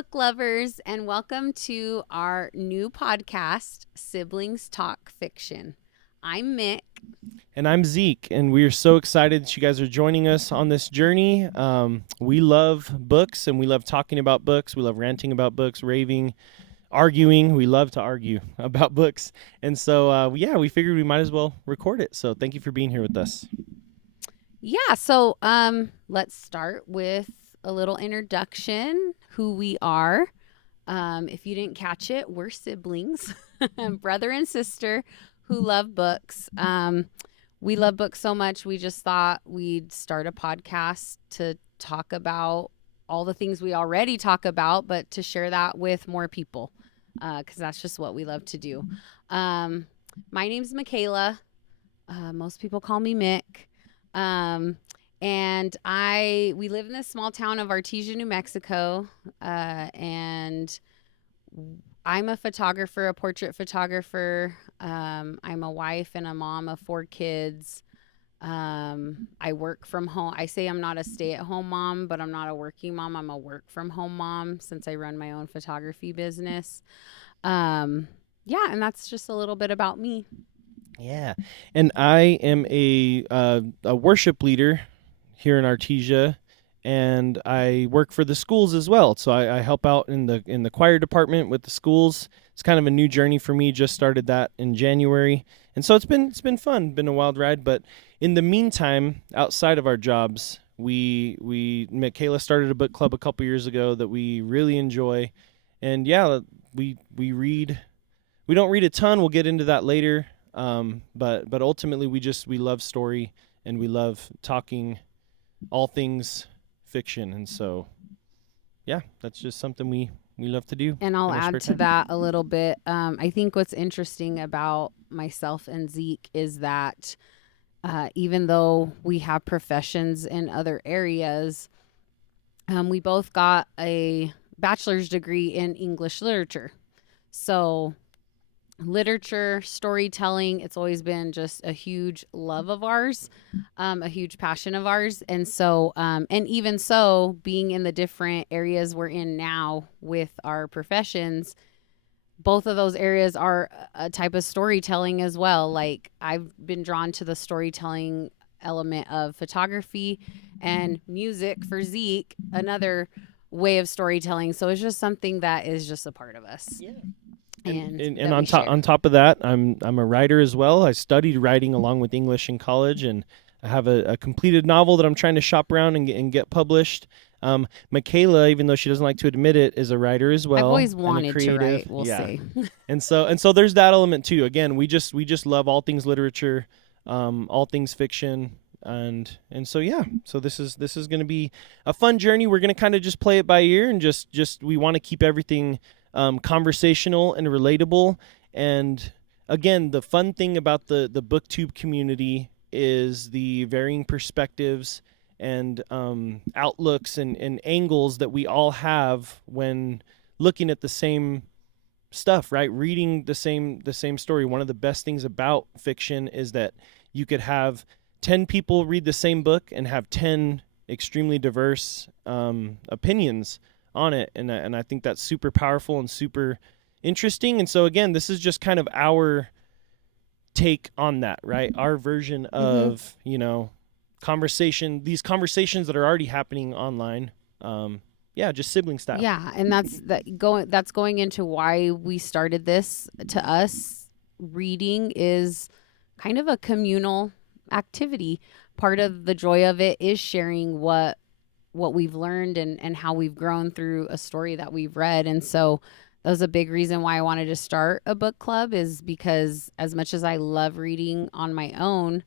book lovers, and welcome to our new podcast, Siblings Talk Fiction. I'm Mick. And I'm Zeke, and we are so excited that you guys are joining us on this journey. We love books, and we love talking about books. We love ranting about books, raving, arguing. We love to argue about books. And so, we figured we might as well record it. So thank you for being here with us. Yeah, so let's start with a little introduction, who we are. If you didn't catch it, we're siblings, brother and sister who love books. We love books so much, we just thought we'd start a podcast to talk about all the things we already talk about, but to share that with more people, because that's just what we love to do. My name's Michaela. Most people call me Mick. And we live in this small town of Artesia, New Mexico. And I'm a photographer, a portrait photographer. I'm a wife and a mom of 4 kids. I work from home. I say I'm not a stay-at-home mom, but I'm not a working mom. I'm a work-from-home mom since I run my own photography business. And that's just a little bit about me. Yeah, and I am a worship leader here in Artesia, and I work for the schools as well. So I help out in the choir department with the schools. It's kind of a new journey for me. Just started that in January, and so it's been fun. Been a wild ride. But in the meantime, outside of our jobs, Michaela started a book club a couple years ago that we really enjoy, and we read. We don't read a ton. We'll get into that later. But ultimately we love story, and we love talking all things fiction. And so, that's just something we love to do. And I'll add to that a little bit. I think what's interesting about myself and Zeke is that even though we have professions in other areas, we both got a bachelor's degree in English literature. So literature, storytelling, it's always been just a huge love of ours, a huge passion of ours. And so, and even so, being in the different areas we're in now with our professions, both of those areas are a type of storytelling as well. Like, I've been drawn to the storytelling element of photography, and music for Zeke, another way of storytelling. So it's just something that is just a part of us. Yeah. And on top of that, I'm a writer as well. I studied writing along with English in college, and I have a completed novel that I'm trying to shop around and get published. Michaela, even though she doesn't like to admit it, is a writer as well. I've always wanted to write. We'll see. and so there's that element too. Again, we just love all things literature, all things fiction. And so this is going to be a fun journey. We're going to kind of just play it by ear, and just we want to keep everything conversational and relatable. And again, the fun thing about the BookTube community is the varying perspectives and outlooks and angles that we all have when looking at the same stuff, right? Reading the same story. One of the best things about fiction is that you could have 10 people read the same book and have 10 extremely diverse opinions on it, and I think that's super powerful and super interesting. And so again, this is just kind of our take on that, right? Our version of conversation, these conversations that are already happening online. Just sibling style. Yeah, and that's going into why we started this. To us, reading is kind of a communal activity. Part of the joy of it is sharing what we've learned and how we've grown through a story that we've read. And so that was a big reason why I wanted to start a book club, is because as much as I love reading on my own,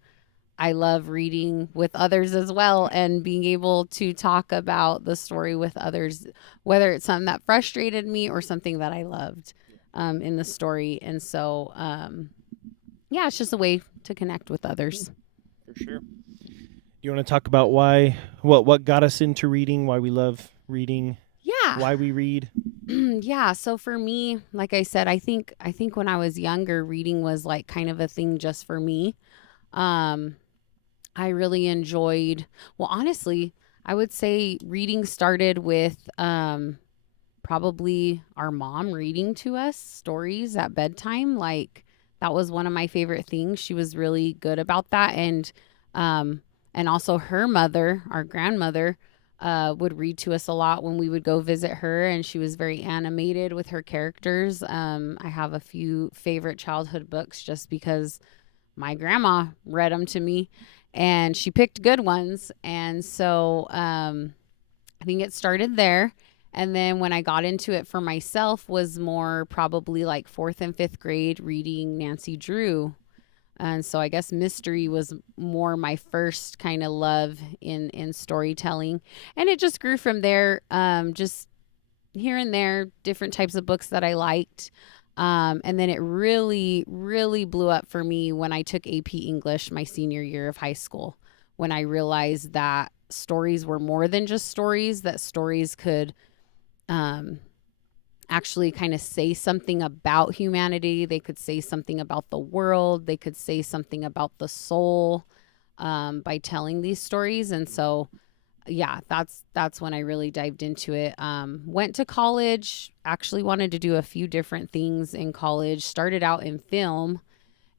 I love reading with others as well, and being able to talk about the story with others, whether it's something that frustrated me or something that I loved in the story. And so, it's just a way to connect with others. For sure. You want to talk about what got us into reading, why we love reading? Yeah. Why we read? Yeah. So for me, like I said, I think when I was younger, reading was like kind of a thing just for me. I really enjoyed, well, honestly, I would say reading started with probably our mom reading to us stories at bedtime. Like that was one of my favorite things. She was really good about that. Um, and also her mother, our grandmother, would read to us a lot when we would go visit her, and she was very animated with her characters. I have a few favorite childhood books just because my grandma read them to me, and she picked good ones. And so I think it started there. And then when I got into it for myself was more probably like fourth and fifth grade reading Nancy Drew. And so I guess mystery was more my first kind of love in storytelling. And it just grew from there. Just here and there, different types of books that I liked. And then it really, really blew up for me when I took AP English my senior year of high school, when I realized that stories were more than just stories, that stories could um, actually kind of say something about humanity. They could say something about the world. They could say something about the soul by telling these stories. And so, yeah, that's when I really dived into it. Went to college. Actually, wanted to do a few different things in college. Started out in film,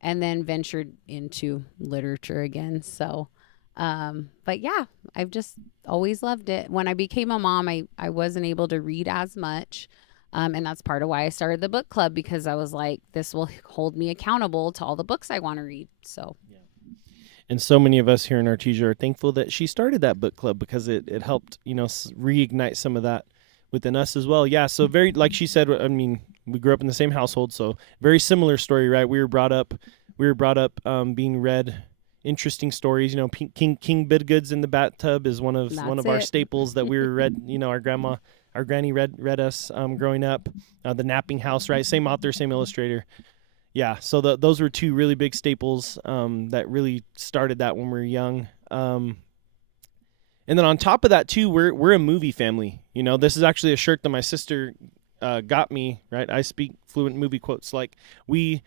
and then ventured into literature again. So, but yeah, I've just always loved it. When I became a mom, I wasn't able to read as much. And that's part of why I started the book club, because I was like, this will hold me accountable to all the books I want to read. So, And so many of us here in Artesia are thankful that she started that book club, because it helped, reignite some of that within us as well. Yeah. So very, like she said, I mean, we grew up in the same household, so very similar story, right? We were brought up being read interesting stories. King Bidgood's in the bathtub is one of our it. staples that we were read. Our granny read us growing up. The Napping House, right? Same author, same illustrator. Yeah, so those were two really big staples that really started that when we were young. And then on top of that too, we're a movie family. This is actually a shirt that my sister got me. Right, I speak fluent movie quotes. Like we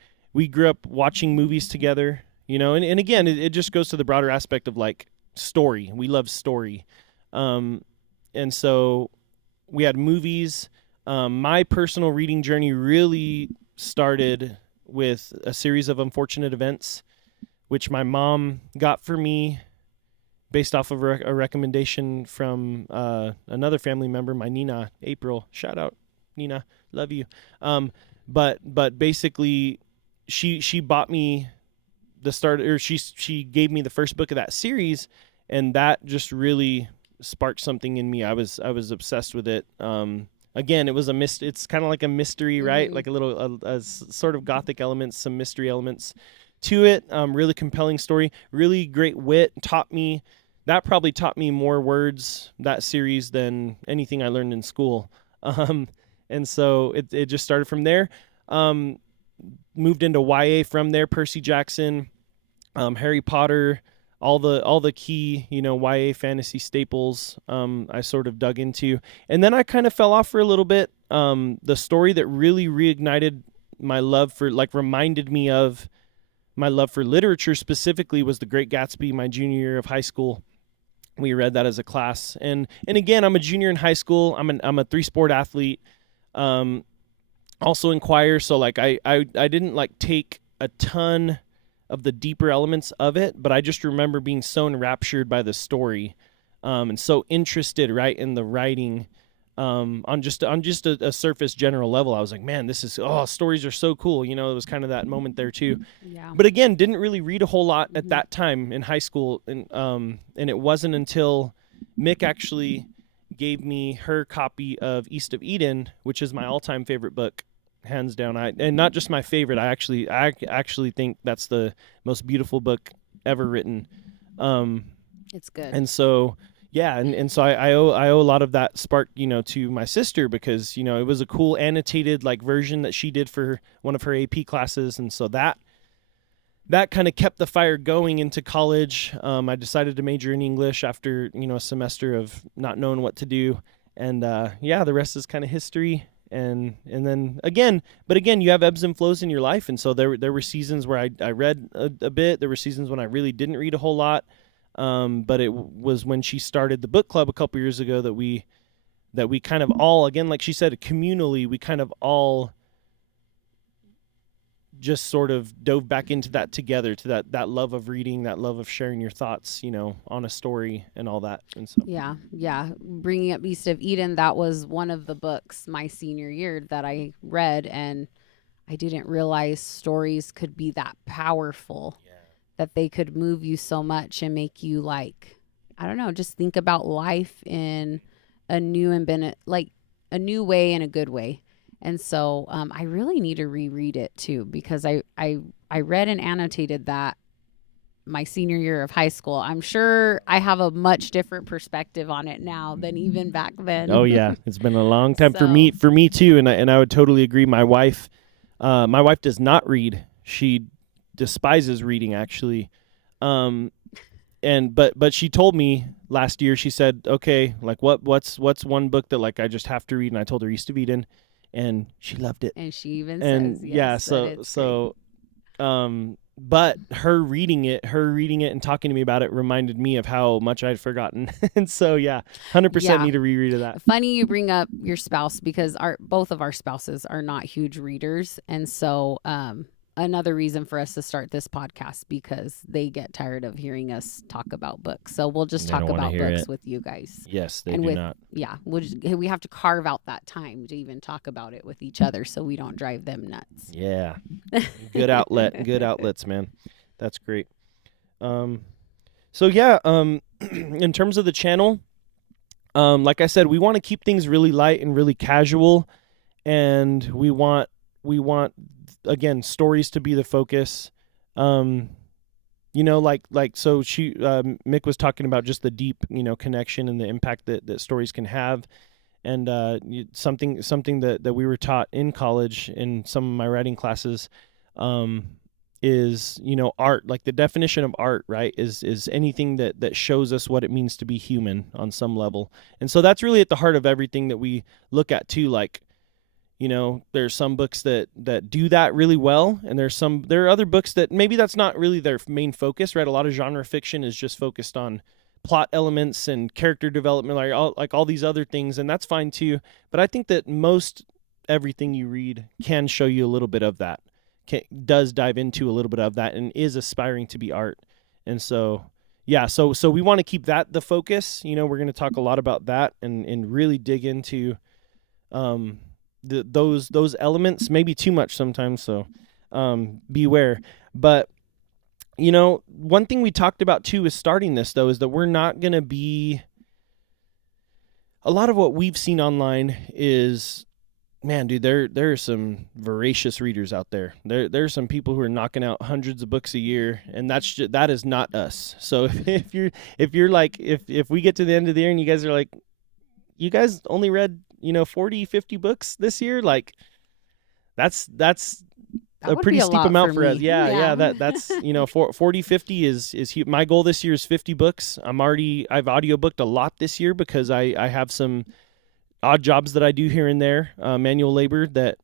grew up watching movies together. And again, it just goes to the broader aspect of like story. We love story, and so we had movies. My personal reading journey really started with a series of unfortunate events, which my mom got for me based off of a recommendation from another family member, my Nina, April. Shout out, Nina, love you. But basically, she bought me the start, or she gave me the first book of that series, and that just really sparked something in me. I was obsessed with it. Again, it was it's kind of like a mystery, right? Like a little a sort of gothic elements, some mystery elements to it. Really compelling story, really great wit. Probably taught me more words, that series, than anything I learned in school. And so it just started from there. Moved into YA from there. Percy Jackson, Harry Potter, all the key, YA fantasy staples, I sort of dug into. And then I kind of fell off for a little bit. The story that really reignited my love for, like, reminded me of my love for literature specifically, was The Great Gatsby, my junior year of high school. We read that as a class. And again, I'm a junior in a 3-sport athlete. Also in choir. So like I didn't like take a ton of the deeper elements of it, but I just remember being so enraptured by the story, and so interested, right, in the writing, on just a surface general level. I was like, man, stories are so cool. It was kind of that moment there too. Yeah. But again, didn't really read a whole lot at that time in high school, and it wasn't until Mick actually gave me her copy of East of Eden, which is my all-time favorite book, hands down. And not just my favorite. I actually think that's the most beautiful book ever written. It's good. And so, yeah, and so I owe a lot of that spark, to my sister, because it was a cool annotated like version that she did for one of her AP classes, and so that kind of kept the fire going into college. I decided to major in English after a semester of not knowing what to do, and the rest is kind of history. And then again, you have ebbs and flows in your life, and so there were seasons where I read a bit. There were seasons when I really didn't read a whole lot. But it was when she started the book club a couple years ago that we that we kind of all, again, like she said, communally, we kind of all just sort of dove back into that together, to that love of reading, that love of sharing your thoughts, on a story and all that. And so, Yeah, yeah. Bringing up Beast of Eden, that was one of the books my senior year that I read, and I didn't realize stories could be that powerful, that they could move you so much and make you like, I don't know, just think about life in a new and like a new way and a good way. And so I really need to reread it too, because I read and annotated that my senior year of high school. I'm sure I have a much different perspective on it now than even back oh then. yeah, it's been a long time for me So, for me too, and I would totally agree. My wife does not read. She despises reading, actually. Um, and but she told me last year. She said, "Okay, like what's one book that like I just have to read?" And I told her East of Eden, and she loved it. and she even And says, yeah, yes, that so it's great. so but her reading it and talking to me about it reminded me of how much I'd forgotten. And so yeah, 100% Yeah. need a reread of that. Funny you bring up your spouse, because our both of our spouses are not huge readers, and so another reason for us to start this podcast, because they get tired of hearing us talk about books. So we'll just They talk don't want to about hear books it. with you guys. Yes, they And do with not. yeah, we have to carve out that time to even talk about it with each other so we don't drive them nuts. Yeah. Good outlet. Good outlets, man. That's great. Um so yeah, in terms of the channel, like I said, we want to keep things really light and really casual, and we want again stories to be the focus. Um like so she Mick was talking about just the deep, connection and the impact that stories can have. And something that we were taught in college in some of my writing classes, um, is art. Like the definition of art, right, is anything that shows us what it means to be human on some level. And so that's really at the heart of everything that we look at too. Like, there's some books that do that really well, and there are other books that maybe that's not really their main focus, right? A lot of genre fiction is just focused on plot elements and character development, like all these other things, and that's fine too. But I think that most everything you read can show you a little bit of that, does dive into a little bit of that, and is aspiring to be art. And so yeah, so we want to keep that the focus. We're going to talk a lot about that, and really dig into um those elements, maybe too much sometimes, so beware. But one thing we talked about too is starting this, though, is that we're not going to be, a lot of what we've seen online is, man, dude, there are some voracious readers out there. There's some people who are knocking out hundreds of books a year, and that is not us. So if you're like, if we get to the end of the year and you guys are like, you guys only read 40, 50 books this year, like that's That a would be pretty a steep lot for amount for us. me. Yeah, Yeah. that's 40, 50 is huge. My goal this year is 50 books. I've audiobooked a lot this year because I have some odd jobs that I do here and there, manual labor, that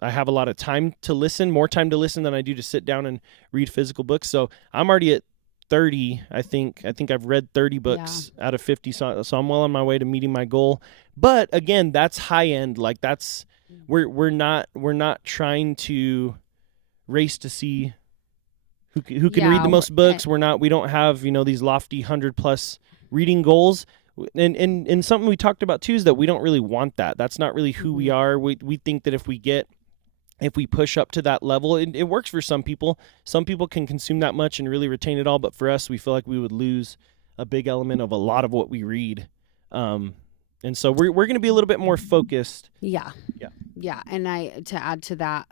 I have a lot of time to listen, more time to listen than I do to sit down and read physical books. So I'm already at 30. I think I've read 30 Yeah. books out of 50, so I'm well on my way to meeting my goal. But again, that's high end. Like that's we're not trying to race to see who can read Yeah. the most books. We don't have these lofty 100+ reading goals. And something we talked about too is that we don't really want that. That's not really who we Mhm. are. We think that if we push up to that level, it works for some people. Some people can consume that much and really retain it all, but for us, we feel like we would lose a big element of a lot of what we read. And so we're going to be a little bit more focused. Yeah. Yeah. Yeah. And to add to that,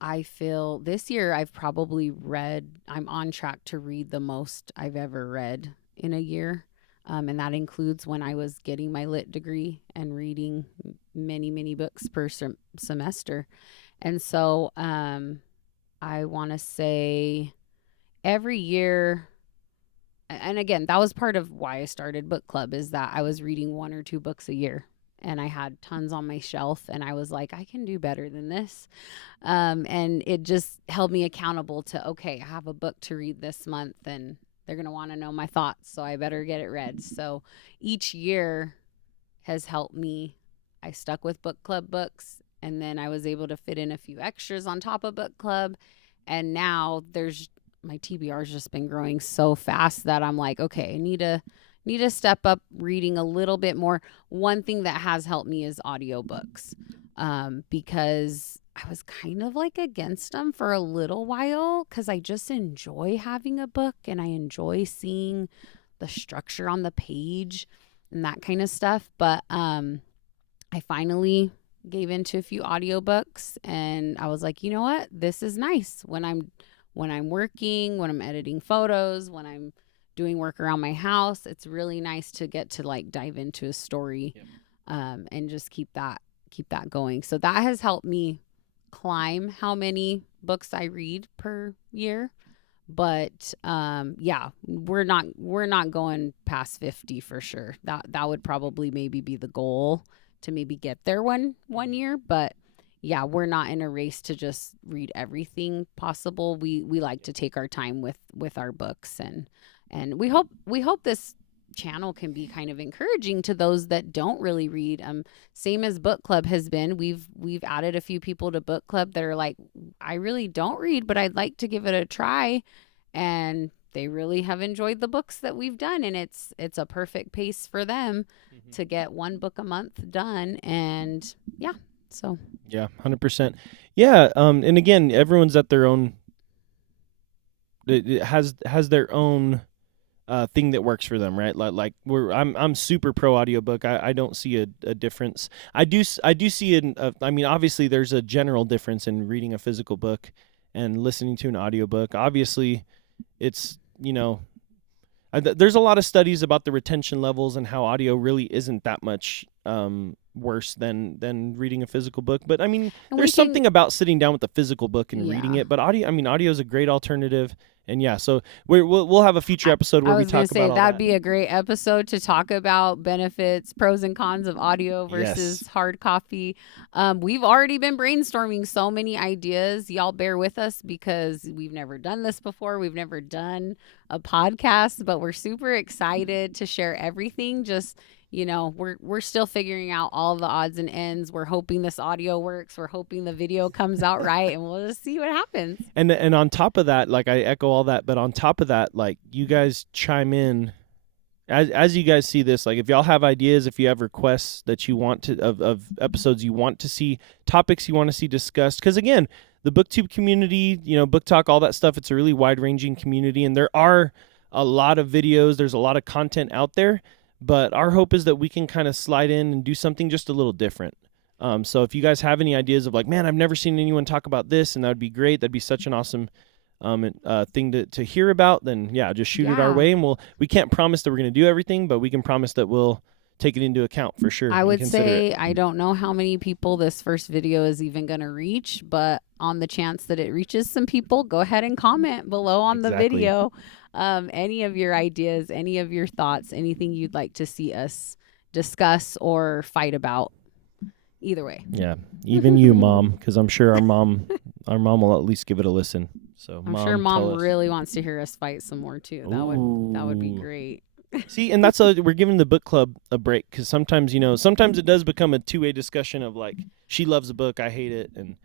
I feel this year I'm on track to read the most I've ever read in a year. And that includes when I was getting my lit degree and reading many, many books per semester. And so I want to say every year, and again, that was part of why I started book club, is that I was reading one or two books a year. And I had tons on my shelf, and I was like, I can do better than this. And it just held me accountable to, okay, I have a book to read this month, and they're going to want to know my thoughts, so I better get it read. So each year has helped me. I stuck with book club books, and then I was able to fit in a few extras on top of book club. And now there's my TBR's just been growing so fast that I'm like, okay, I need to step up reading a little bit more. One thing that has helped me is audiobooks, because I was kind of like against them for a little while because I just enjoy having a book and I enjoy seeing the structure on the page and that kind of stuff. But I finally gave into a few audiobooks and I was like, you know what? This is nice when I'm working, when I'm editing photos, when I'm doing work around my house. It's really nice to get to like dive into a story. Yep. And just keep that going. So that has helped me climb how many books I read per year. But yeah, we're not going past 50 for sure. That would probably maybe be the goal to maybe get there one year, but yeah, we're not in a race to just read everything possible. We like to take our time with our books, and we hope this channel can be kind of encouraging to those that don't really read. Same as book club has been. We've added a few people to book club that are like, I really don't read, but I'd like to give it a try, and they really have enjoyed the books that we've done, and it's a perfect pace for them to get one book a month done. And yeah, so yeah, 100%. Yeah, and again, everyone's at their own. It has their own thing that works for them, right? Like I'm super pro audiobook. I don't see a difference. I do see I mean, obviously there's a general difference in reading a physical book and listening to an audiobook. Obviously, it's there's a lot of studies about the retention levels and how audio really isn't that much worse than reading a physical book. But I mean, there's something about sitting down with a physical book and reading it. But audio is a great alternative. And yeah, so we'll have a future episode where we talk about all that'd that. be a great episode to talk about benefits, pros and cons of audio versus hard copy. We've already been brainstorming so many ideas. Y'all bear with us because we've never done this before. We've never done a podcast, but we're super excited to share everything. Just we're still figuring out all the odds and ends. We're hoping this audio works. We're hoping the video comes out right, and we'll just see what happens. And on top of that, like I echo all that, but on top of that, like you guys chime in as you guys see this. Like if y'all have ideas, if you have requests that you want to of episodes you want to see, topics you want to see discussed, because again, the BookTube community, Book Talk, all that stuff, it's a really wide ranging community, and there are a lot of videos. There's a lot of content out there. But our hope is that we can kind of slide in and do something just a little different. So if you guys have any ideas of like, man, I've never seen anyone talk about this, and that would be great. That'd be such an awesome thing to hear about. Then yeah, just shoot it our way, and we can't promise that we're going to do everything, but we can promise that we'll take it into account for sure. I would say I don't know how many people this first video is even going to reach, but on the chance that it reaches some people, go ahead and comment below on the video. Any of your ideas, any of your thoughts, anything you'd like to see us discuss or fight about. Either way. Yeah, even you, Mom, because I'm sure our mom will at least give it a listen. So I'm sure Mom really wants to hear us fight some more too. That would be great. See, and that's we're giving the book club a break, because sometimes it does become a two-way discussion of like, she loves a book, I hate it, and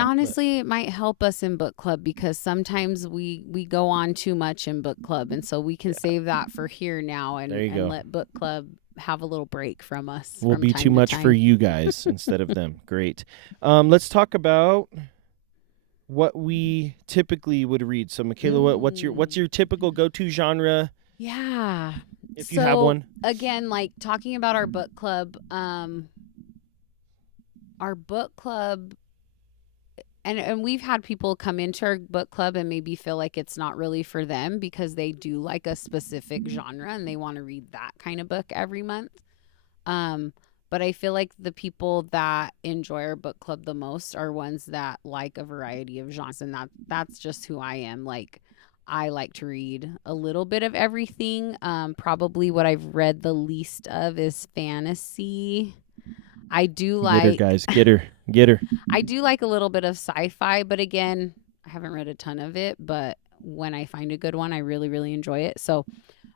honestly, it might help us in book club because sometimes we go on too much in book club, and so we can save that for here now and let book club have a little break from us. We'll be too much for you guys instead of them. Great. Let's talk about what we typically would read. So, Michaela, what's your typical go-to genre? Yeah. If you have one. Again, like talking about our book club, and we've had people come into our book club and maybe feel like it's not really for them because they do like a specific genre and they want to read that kind of book every month. But I feel like the people that enjoy our book club the most are ones that like a variety of genres, and that's just who I am. Like, I like to read a little bit of everything. Probably what I've read the least of is fantasy. I do like... Get her, guys. Get her. I do like a little bit of sci-fi, but again, I haven't read a ton of it, but when I find a good one, I really, really enjoy it. So,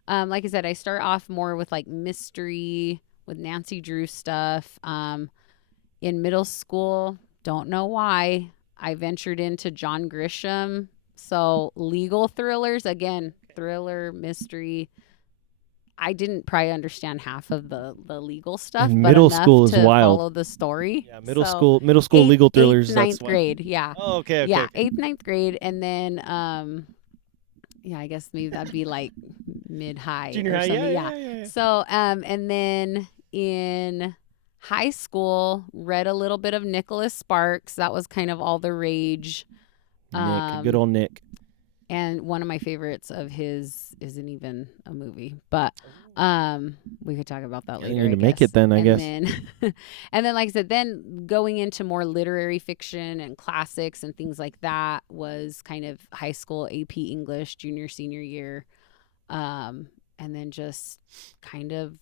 like I said, I start off more with like mystery, with Nancy Drew stuff. In middle school, don't know why, I ventured into John Grisham. So legal thrillers, again, thriller, mystery. I didn't probably understand half of the legal stuff, And but middle enough school is to wild. follow the story. Yeah, So middle school legal eighth, thrillers. That's ninth wild. grade, yeah, Oh, okay, okay, yeah, okay. eighth, ninth grade, and then yeah, I guess maybe that'd be like mid high Junior or high. Yeah, something. yeah, Yeah. yeah, yeah. So and then in high school, read a little bit of Nicholas Sparks. That was kind of all the rage. Nick, good old Nick. And one of my favorites of his isn't even a movie, but we could talk about that Yeah, you later, need I to make it guess. then, I And guess. then and then like I said, then going into more literary fiction and classics and things like that was kind of high school AP English junior senior year. And then just kind of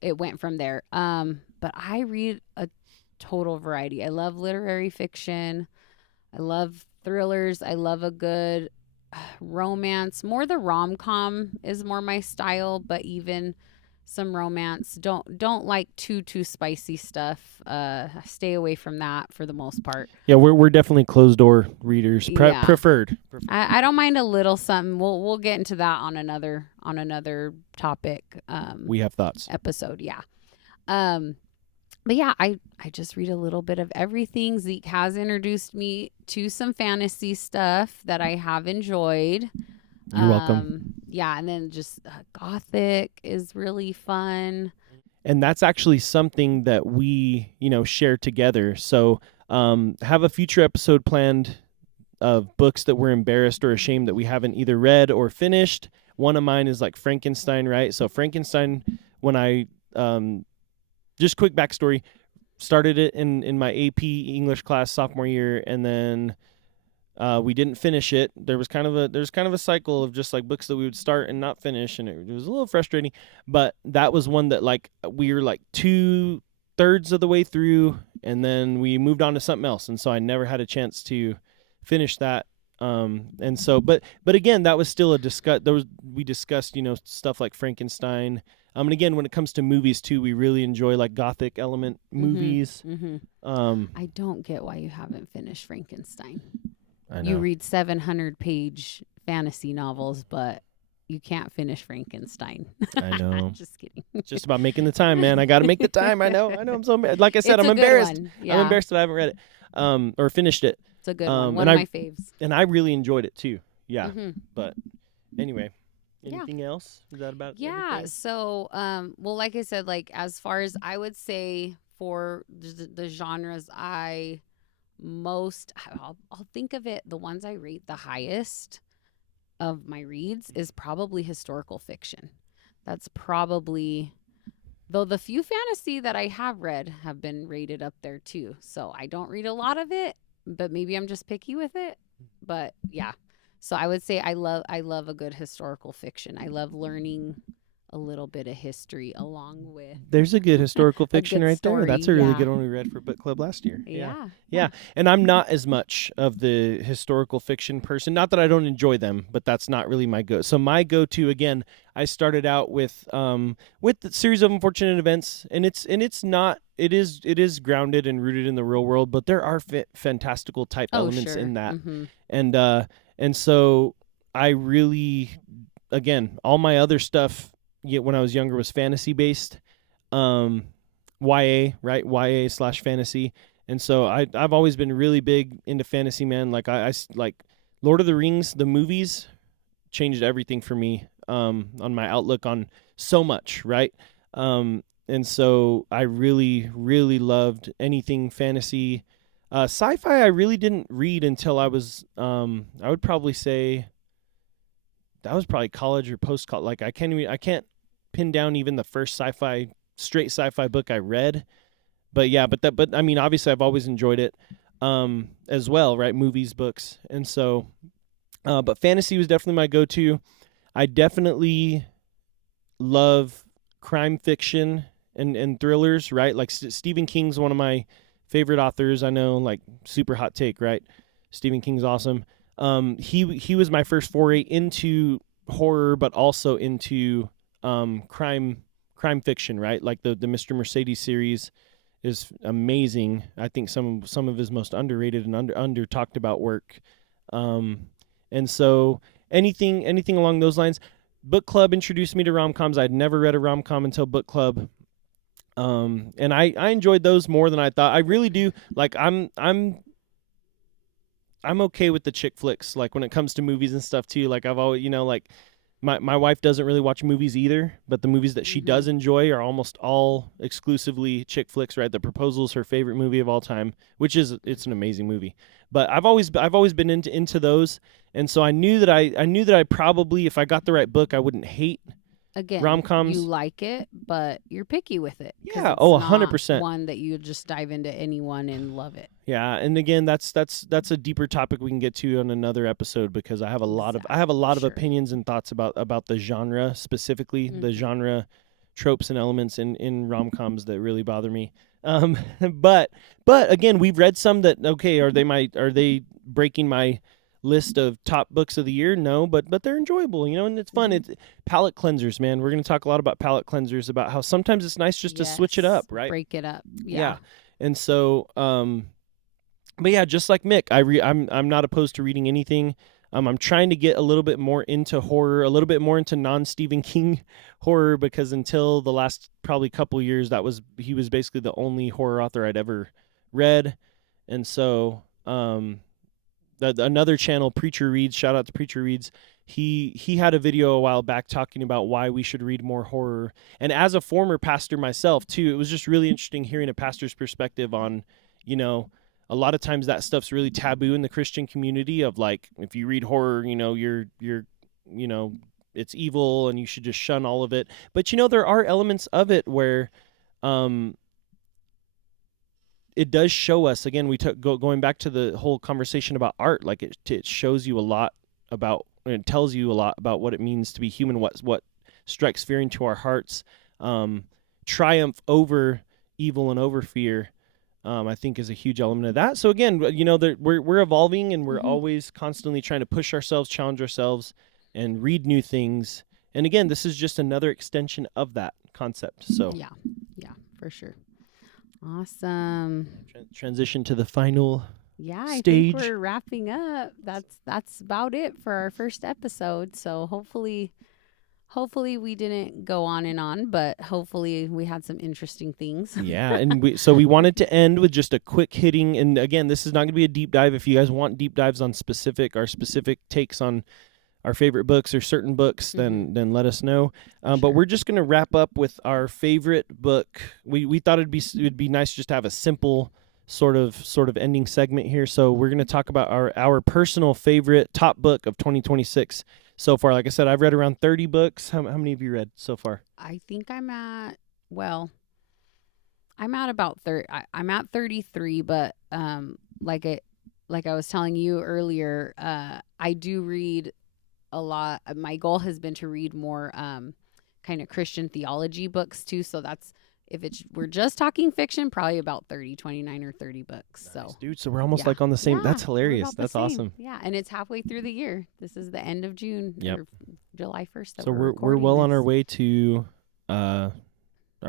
it went from there. But I read a total variety. I love literary fiction. I love thrillers. I love a good romance. More the rom-com is more my style, but even some romance. Don't like too spicy stuff. Stay away from that for the most part. Yeah, we're definitely closed door readers. Yeah. Preferred. I don't mind a little something. We'll get into that on another topic We have thoughts. episode. Yeah. Um but yeah, I just read a little bit of everything. Zeke has introduced me to some fantasy stuff that I have enjoyed. You're welcome. Yeah, and then just gothic is really fun. And that's actually something that we, share together. So, have a future episode planned of books that we're embarrassed or ashamed that we haven't either read or finished. One of mine is like Frankenstein, right? So Frankenstein, when I just quick backstory, started it in my AP English class sophomore year, and then we didn't finish it. There's kind of a cycle of just like books that we would start and not finish, and it was a little frustrating. But that was one that like we were like 2/3 of the way through, and then we moved on to something else, and so I never had a chance to finish that. And so, but again, that was still a discuss. We discussed stuff like Frankenstein. And again, when it comes to movies too, we really enjoy like gothic element movies. I don't get why you haven't finished Frankenstein. I know. You read 700-page fantasy novels, but you can't finish Frankenstein. I know. Just kidding. It's just about making the time, man. I got to make the time. I know. I'm so like I said, It's I'm a good embarrassed. one. Yeah. I'm embarrassed that I haven't read it, or finished it. It's a good one. One and of my faves. And I really enjoyed it too. Yeah. Mhm. But anyway, Yeah. anything else? Is that about Yeah. everything? So, well, like I said, like as far as I would say for the genres I'll think of it, the ones I rate the highest of my reads is probably historical fiction. That's probably, though the few fantasy that I have read have been rated up there too. So I don't read a lot of it, but maybe I'm just picky with it. But yeah. So I would say I love a good historical fiction. I love learning a little bit of history along with There's a good historical fiction good right story, there. That's a really yeah. good one we read for book club last year. Yeah. And I'm not as much of the historical fiction person. Not that I don't enjoy them, but that's not really my go. So my go-to, again, I started out with the series of unfortunate events, and it is grounded and rooted in the real world, but there are fantastical type elements in that, and so I really, again, all my other stuff when I was younger was fantasy based, YA, right? YA/fantasy. And so I've always been really big into fantasy, man. Like I like Lord of the Rings, the movies changed everything for me, on my outlook on so much, right? And so I really, really loved anything fantasy. Sci-fi I really didn't read until I was, I would probably say that was probably college or post-college. Like I can't pin down even the first straight sci-fi book I read. But yeah, but I mean, obviously I've always enjoyed it, as well, right? Movies, books. And so, but fantasy was definitely my go-to. I definitely love crime fiction and thrillers, right? Like Stephen King's one of my favorite authors. I know, like, super hot take, right? Stephen King's awesome. He was my first foray into horror, but also into crime crime fiction, right? Like the Mr. Mercedes series is amazing. I think some of his most underrated and under talked about work. And so anything along those lines. Book club introduced me to rom-coms. I'd never read a rom-com until book club. And I enjoyed those more than I thought. I really do. Like I'm okay with the chick flicks, like when it comes to movies and stuff too. Like I've always, like my wife doesn't really watch movies either, but the movies that she does enjoy are almost all exclusively chick flicks, right? The Proposal is her favorite movie of all time, which is it's an amazing movie. But I've always been into those, and so I knew that I probably, if I got the right book, I wouldn't hate Again, rom-coms. you like it, but you're picky with it. Yeah, It's 100%. one that you just dive into anyone and love it. Yeah, and again, that's a deeper topic we can get to on another episode, because I have a lot of opinions and thoughts about the genre specifically, the genre tropes and elements in rom-coms that really bother me. But again, we've read some that, okay, are they breaking my list of top books of the year? No, but they're enjoyable, and it's fun. It's palate cleansers, man. We're going to talk a lot about palate cleansers, about how sometimes it's nice just to switch it up, right? Break it up. Yeah. And so but yeah, just like Mick, I'm not opposed to reading anything. I'm trying to get a little bit more into horror, a little bit more into non-Stephen King horror, because until the last probably couple years, he was basically the only horror author I'd ever read. And so another channel, Preacher Reads, shout out to Preacher Reads, he had a video a while back talking about why we should read more horror. And as a former pastor myself too, it was just really interesting hearing a pastor's perspective on, a lot of times that stuff's really taboo in the Christian community, of like, if you read horror, you're it's evil and you should just shun all of it. But there are elements of it where it does show us, again, we took going back to the whole conversation about art, like it shows you a lot about, and it tells you a lot about what it means to be human, what strikes fear into our hearts, triumph over evil and over fear. I think is a huge element of that. So again, we're evolving, and we're always constantly trying to push ourselves, challenge ourselves, and read new things. And again, this is just another extension of that concept. So yeah, for sure. Awesome. Transition to the final I stage. think we're wrapping up. That's about it for our first episode. So hopefully we didn't go on and on, but hopefully we had some interesting things. Yeah, and we wanted to end with just a quick hitting, and again, this is not going to be a deep dive. If you guys want deep dives on specific takes on our favorite books or certain books, then let us know. But we're just going to wrap up with our favorite book. We thought it'd be nice just to have a simple sort of ending segment here. So we're going to talk about our personal favorite top book of 2026 so far. Like I said, I've read around 30 books. How many have you read so far? I think I'm at about 30. I'm at 33, but like I was telling you earlier, I do read a lot. My goal has been to read more kind of Christian theology books too. So that's, we're just talking fiction, probably about 29 or 30 books. Nice, so dude, so we're almost like on the same. That's hilarious. That's awesome. Yeah, and it's halfway through the year. This is the end of June. Or July 1st. So we're well on our way to our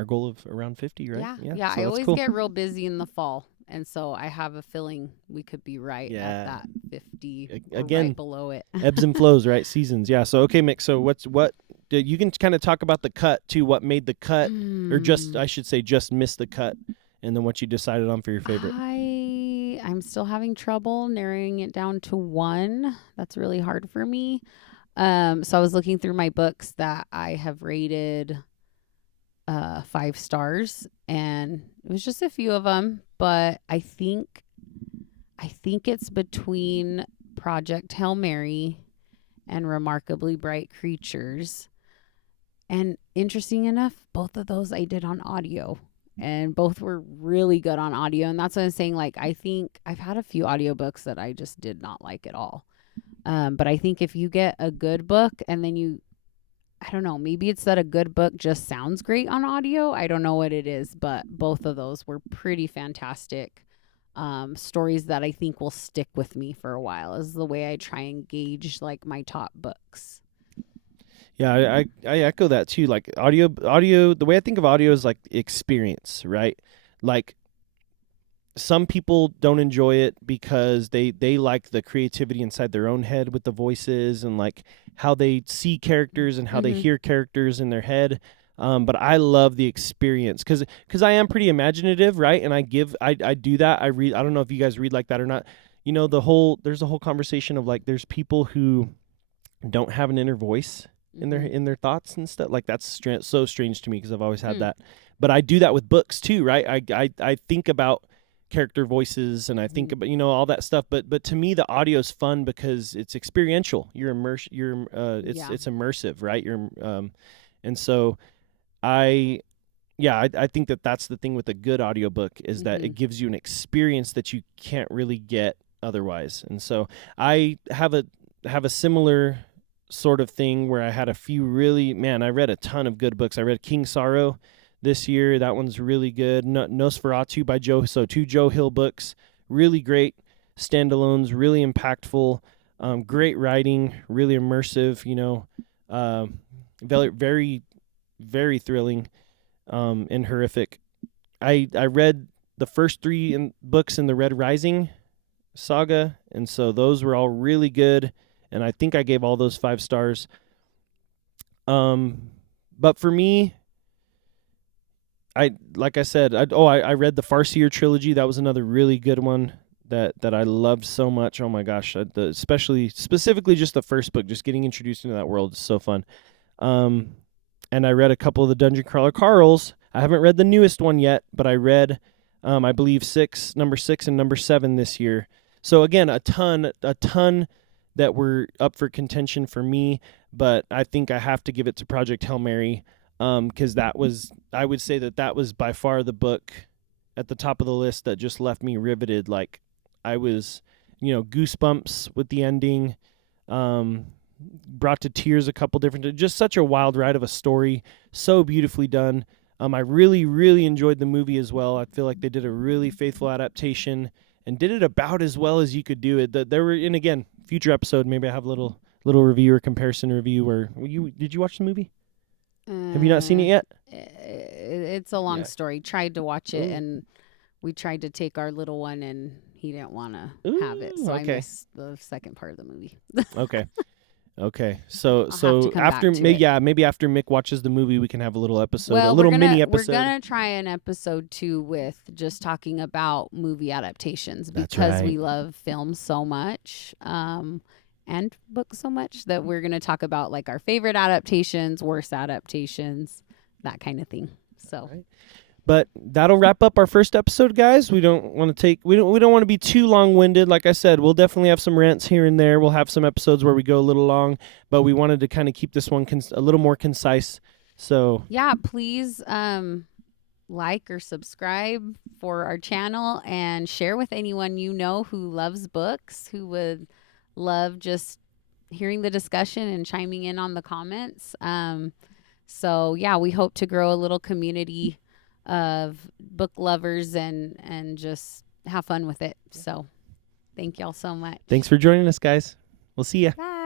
goal of around 50, right? Yeah. So I always get real busy in the fall. And so I have a feeling we could be right at that 50, again, right below it. Ebbs and flows, right? Seasons. Yeah. So, okay, Mick, so what you can kind of talk about the cut too, what made the cut, or I should say just missed the cut, and then what you decided on for your favorite. I'm still having trouble narrowing it down to one. That's really hard for me. So I was looking through my books that I have rated 5 stars, and it was just a few of them, but I think it's between Project Hail Mary and Remarkably Bright Creatures. And interesting enough, both of those I did on audio, and both were really good on audio. And that's what I'm saying. Like, I think I've had a few audiobooks that I just did not like at all. But I think if you get a good book and then I don't know, maybe it's that a good book just sounds great on audio. I don't know what it is, but both of those were pretty fantastic stories that I think will stick with me for a while, is the way I try and gauge like my top books. Yeah, I echo that too. Like audio, the way I think of audio is like experience, right? Like some people don't enjoy it because they like the creativity inside their own head with the voices and like how they see characters and how they Mm-hmm. hear characters in their head. But I love the experience because I am pretty imaginative, right? And I do that. I read. I don't know if you guys read like that or not. You know, there's a whole conversation of like there's people who don't have an inner voice Mm-hmm. in their thoughts and stuff. Like that's so strange to me because I've always had Hmm. that. But I do that with books too, right? I think about character voices and I think Mm-hmm. about all that stuff. But to me, the audio is fun because it's experiential. You're immersed. Yeah. It's immersive, right? And so I I think that that's the thing with a good audiobook is that Mm-hmm. it gives you an experience that you can't really get otherwise. And so I have a similar sort of thing where I had a few really I read a ton of good books. I read King Sorrow this year. That one's really good. Nosferatu by two Joe Hill books. Really great standalones, really impactful, great writing, really immersive, uh, very, very thrilling and horrific. I read the first three books in the Red Rising saga, and so those were all really good. And I think I gave all those 5 stars. Um, but for me, I like I said, I read the Farseer trilogy. That was another really good one that I loved so much. Oh my gosh, especially specifically just the first book, just getting introduced into that world is so fun. Um, and I read a couple of the Dungeon Crawler Carls. I haven't read the newest one yet, but I read, I believe number 6 and number 7 this year. So again, a ton that were up for contention for me, but I think I have to give it to Project Hail Mary, because I would say that was by far the book at the top of the list that just left me riveted. Like I was, goosebumps with the ending. Um, Brought to tears a couple different, just such a wild ride of a story, so beautifully done. I really, really enjoyed the movie as well. I feel like they did a really faithful adaptation and did it about as well as you could do it. There were, and again, future episode, maybe I have a little review or comparison review. Where you did you watch the movie? Have you not seen it Uh, yet? it's a long Yeah. story. Tried to watch it, Ooh. and we tried to take our little one, and he didn't want to have it, Ooh. so I Okay. missed the second part of the movie. Okay. Okay. So I'll have to come back to it. maybe after Mick watches the movie, we can have a little episode, a Well, little mini we're episode. gonna try an episode 2 with just talking about movie adaptations That's because right. we love film so much, and books so much that we're gonna talk about like our favorite adaptations, worst adaptations, that kind of thing. So All right. But that'll wrap up our first episode, guys. We don't want to be too long-winded. Like I said, we'll definitely have some rants here and there. We'll have some episodes where we go a little long, but we wanted to kind of keep this one a little more concise. So, yeah, please like or subscribe for our channel and share with anyone you know who loves books, who would love just hearing the discussion and chiming in on the comments. So yeah, we hope to grow a little community of book lovers and just have fun with it. So thank y'all so much. thanks for joining us, guys. We'll see ya. Bye.